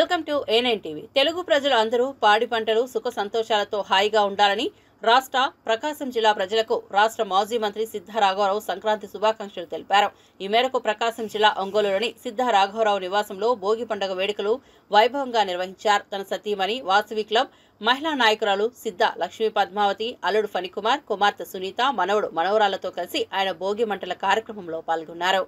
Welcome to A9 TV. Telugu ప్రజలు అందరూ పాడి పంటలు సుఖ సంతోషాలతో హాయిగా ఉండాలని రాష్ట్ర ప్రకాశం జిల్లా ప్రజలకు రాష్ట్ర మాజీ మంత్రి సిద్ధ రాఘవరావు సంక్రాంతి శుభాకాంక్షలు తెలిపారు. ఈ మేరకు ప్రకాశం జిల్లా ఒంగోలులోని సిద్ధ రాఘవరావు నివాసంలో భోగి పండుగ వేడుకలు వైభవంగా నిర్వహించారు. తన సతీమణి వాసవి క్లబ్ మహిళా నాయకురాలు సిద్ధ లక్ష్మీ పద్మావతి, అల్లుడు ఫణికుమార్, కుమార్తె సునీత, మనవడు మనవరాలతో కలిసి ఆయన భోగి మంటల కార్యక్రమంలో పాల్గొన్నారు.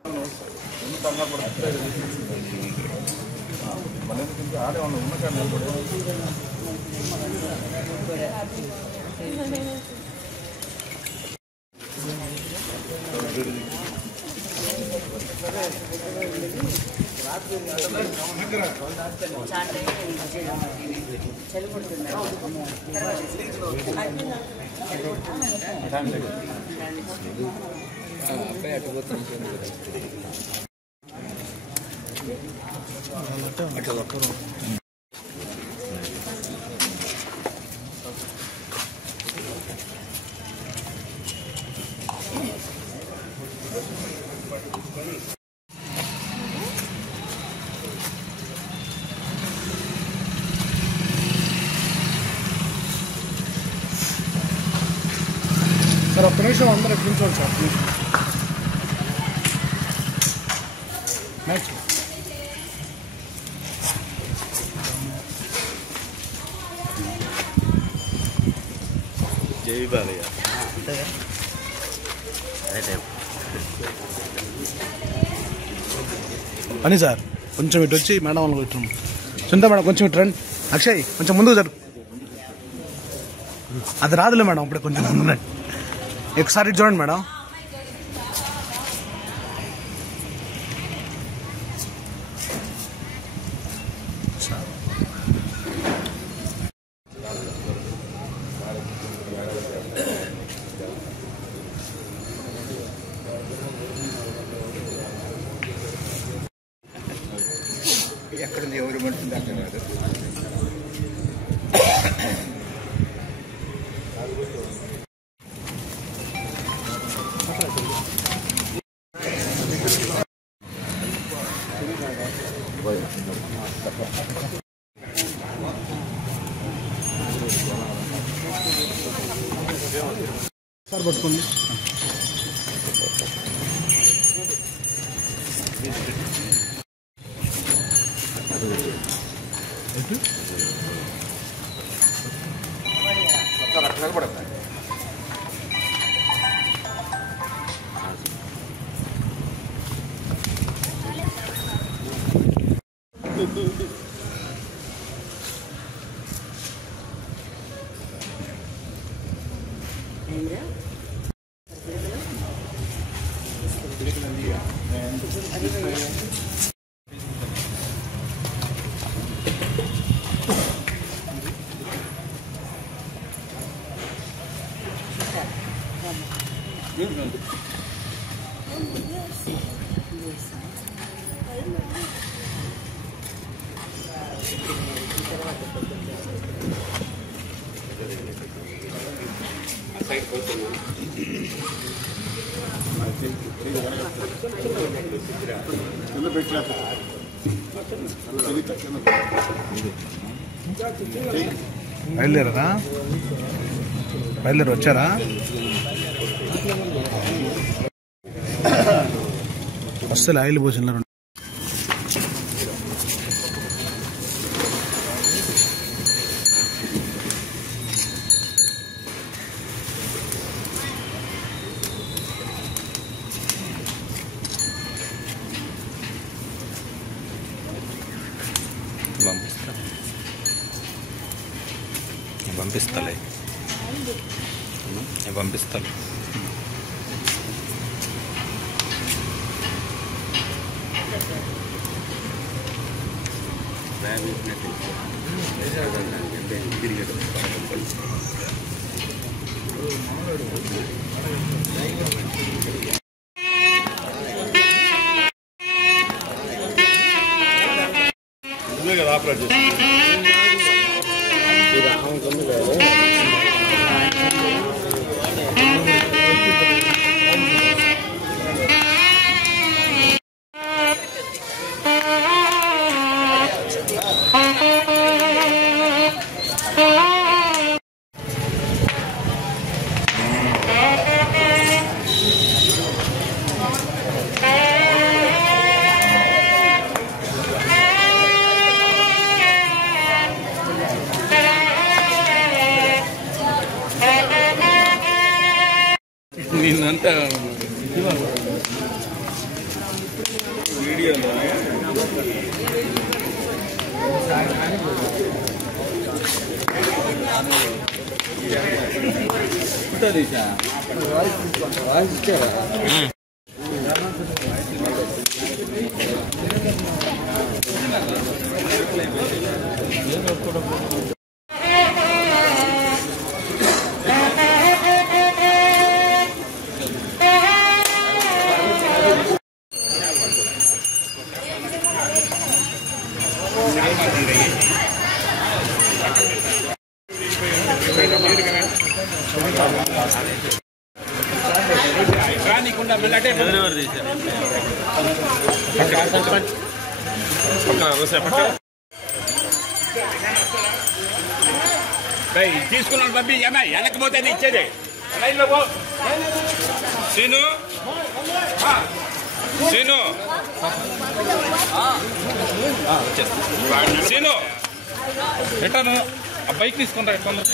सर ఒక్క నిమిషం అందరూ కూర్చోండి సార్ నెక్స్ట్ జై బాలయ్య అని సార్ కొంచెం ఇటు వచ్చి మేడం వాళ్ళు కూర్చున్నాం. చింత మేడం కొంచెం ఇటు రండి. అక్షయ్ కొంచెం ముందుకు జరు. అది రాదులే మేడం, ఇప్పుడే కొంచెం ముందు ఒకసారి చూడండి మేడం. ఎక్కడుంది ఎవరు పడుతుంది అక్కడ సార్ పట్టుకోండి. బయలుదేరా బయలుదేరి వచ్చారా? అస్సలు ఆయిల్ పోసినారు. పంపిస్తాలే పంపిస్తాను. కదా ప్రజెంట్ Bye. తీసుకున్నాను పంపి వెనకపోతే ఇచ్చేదే లైన్లో పో సీను సీను సీను ఎట్టాను ఆ బైక్ తీసుకుంటా తొందర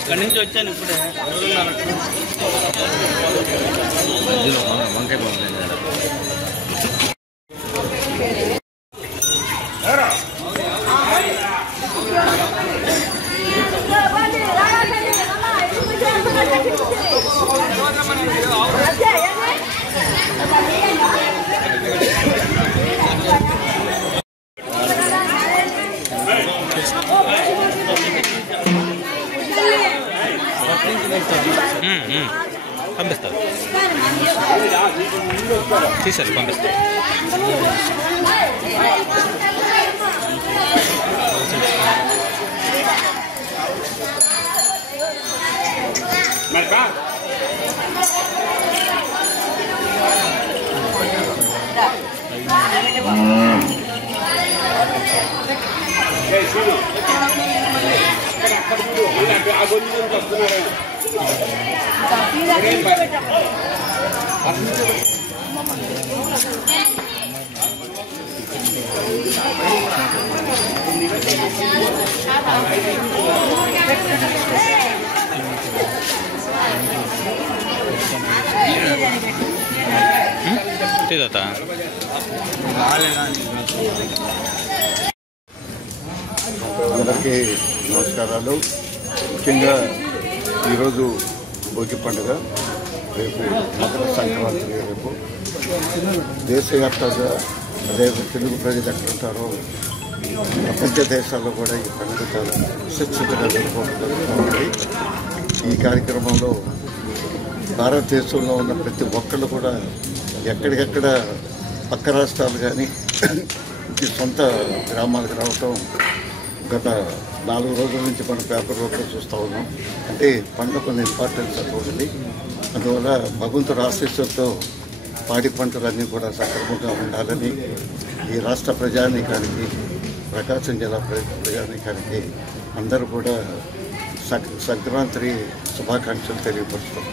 అక్కడి నుంచి వచ్చాను ఇప్పుడే వంకాయ బాగుంది పంపిస్తారు తీసారు పంపిస్తారు అందరికీ నమస్కారాలు. ముఖ్యంగా ఈరోజు భోగి పండుగ, రేపు మకర సంక్రాంతి. రేపు దేశవ్యాప్తంగా అదే తెలుగు ప్రజలు ఎక్కడ ఉంటారో ప్రపంచ దేశాల్లో కూడా ఈ పండుగ చాలా విశిష్టంగా జరుపుకుంటుంది. ఈ కార్యక్రమంలో భారతదేశంలో ఉన్న ప్రతి ఒక్కళ్ళు కూడా ఎక్కడికెక్కడ పక్క రాష్ట్రాలు కానీ సొంత గ్రామాలకు రావటం గత 4 రోజుల నుంచి మనం పేపర్ రూపంలో చూస్తూ ఉన్నాం. అంటే పండుగ కొన్ని ఇంపార్టెన్స్ ఉంటుంది. అందువల్ల భగవంతుడు ఆశీస్సులతో పాడి పంటలన్నీ కూడా సక్రమంగా ఉండాలని ఈ రాష్ట్ర ప్రజానీకానికి, ప్రకాశం జిల్లా ప్రజానీకానికి అందరూ కూడా సంక్రాంతి శుభాకాంక్షలు తెలియపరుస్తాం.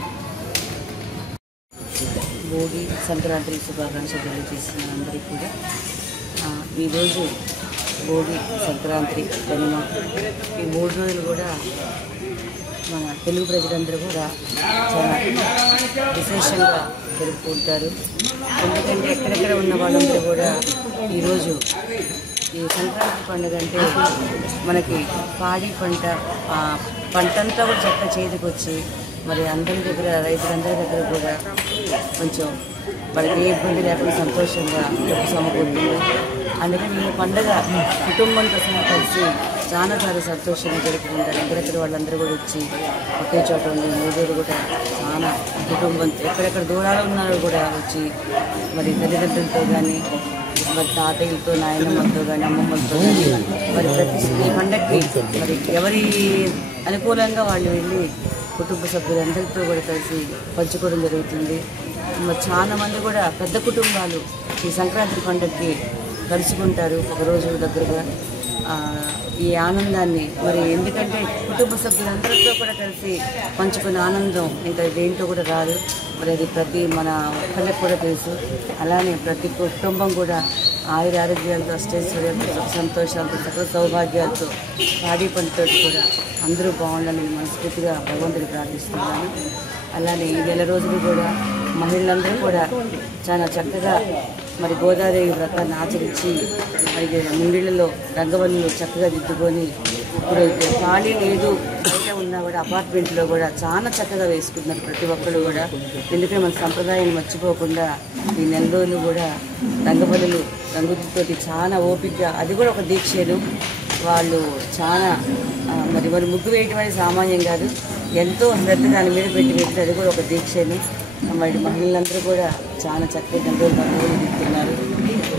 భోగి సంక్రాంతి శుభాకాంక్షలు తెలియజేసిన అందరికీ కూడా ఈరోజు భోగి సంక్రాంతి కనుమ ఈ 3 రోజులు కూడా మన తెలుగు ప్రజలందరూ కూడా చాలా విశేషంగా జరుపుకుంటారు. ఎందుకంటే ఎక్కడెక్కడ ఉన్న వాళ్ళందరూ కూడా ఈరోజు ఈ సంక్రాంతి పండుగ అంటే మనకి పాడి పంటంతా కూడా చక్క చేతికి వచ్చి మరి అందరి దగ్గర, రైతులందరి దగ్గర కూడా కొంచెం వాళ్ళకి ఏ ఇబ్బంది లేకుండా సంతోషంగా డబ్బు సమకూరుతుంది. అందుకని ఈ పండుగ కుటుంబంతో కలిసి చాలా సంతోషంగా జరుపుకుంటారు. ఎక్కడెక్కడ వాళ్ళందరూ కూడా వచ్చి ఒకే చోట ఉండి 3 రోజులు కూడా చాలా కుటుంబంతో ఎక్కడెక్కడ దూరాలు ఉన్నారో కూడా వచ్చి మరి తల్లిదండ్రులతో కానీ మరి తాతయ్యలతో నాయనమ్మలతో కానీ అమ్మమ్మలతో కానీ మరి ప్రతి పండగకి మరి ఎవరి అనుకూలంగా వాళ్ళు వెళ్ళి కుటుంబ సభ్యులందరితో కూడా కలిసి పంచుకోవడం జరుగుతుంది. మరి చాలా మంది కూడా పెద్ద కుటుంబాలు ఈ సంక్రాంతి పండుగకి కలుసుకుంటారు ఒకరోజు దగ్గరగా. ఈ ఆనందాన్ని మరి ఎందుకంటే కుటుంబ సభ్యులందరితో కూడా కలిసి పంచుకునే ఆనందం ఇంకా దేంట్లో కూడా రాదు. మరి అది ప్రతి మన ఒక్కళ్ళకి కూడా తెలుసు. అలానే ప్రతి కుటుంబం కూడా ఆయుర ఆరోగ్యాలతో అష్టైశ్వర్యాలతో సంతోషాలతో సకల సౌభాగ్యాలతో పాడి పంటతో కూడా అందరూ బాగుండాలని మనస్ఫూర్తిగా భగవంతుడిని ప్రార్థిస్తున్నాను. అలానే ఈ నెల రోజులు కూడా మహిళలందరూ కూడా చాలా చక్కగా మరి గోదాదేవి వ్రతాన్ని ఆచరించి మరి ముండిళ్ళలో రంగవల్లులు చక్కగా దిద్దుకొని ఇప్పుడు ఖాళీ లేదు బయట ఉన్నా కూడా అపార్ట్మెంట్లో కూడా చాలా చక్కగా వేసుకుంటున్నారు ప్రతి ఒక్కరు కూడా. ఎందుకంటే మన సంప్రదాయాన్ని మర్చిపోకుండా ఈ నెల రోజులు కూడా రంగవల్లులు రంగులతోటి చాలా ఓపికగా, అది కూడా ఒక దీక్షను వాళ్ళు చాలా మరి ముగ్గు వేయటం అనేది సామాన్యం కాదు, ఎంతో శ్రద్ధ దాని మీద పెట్టి అది కూడా ఒక దీక్షని. మరి మహిళలందరూ కూడా చాలా చక్కగా రంగులు దిగుతున్నారు.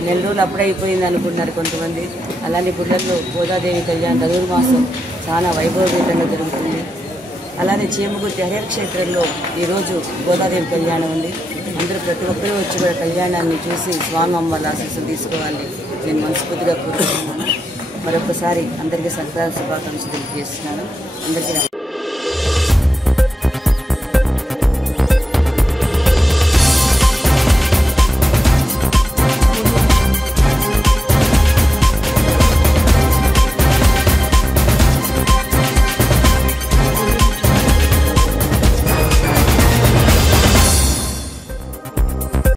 నెల రోజులు అప్పుడే అయిపోయింది అనుకుంటున్నారు కొంతమంది. అలానే గుళ్ళల్లో గోదాదేవి కళ్యాణం ధనుర్మాసం చాలా వైభవపేతంగా జరుగుతుంది. అలానే చీమగుర్తి హరిహర క్షేత్రంలో ఈరోజు గోదాదేవి కళ్యాణం ఉంది. అందరూ ప్రతి ఒక్కరూ వచ్చి కూడా కళ్యాణాన్ని చూసి స్వామి అమ్మవారి ఆశీస్సులు తీసుకోవాలని నేను మనస్ఫూర్తిగా కోరుకుంటున్నాను. మరొకసారి అందరికీ సంక్రాంతి శుభాకాంక్షలు తెలియజేస్తున్నాను. అందరికీ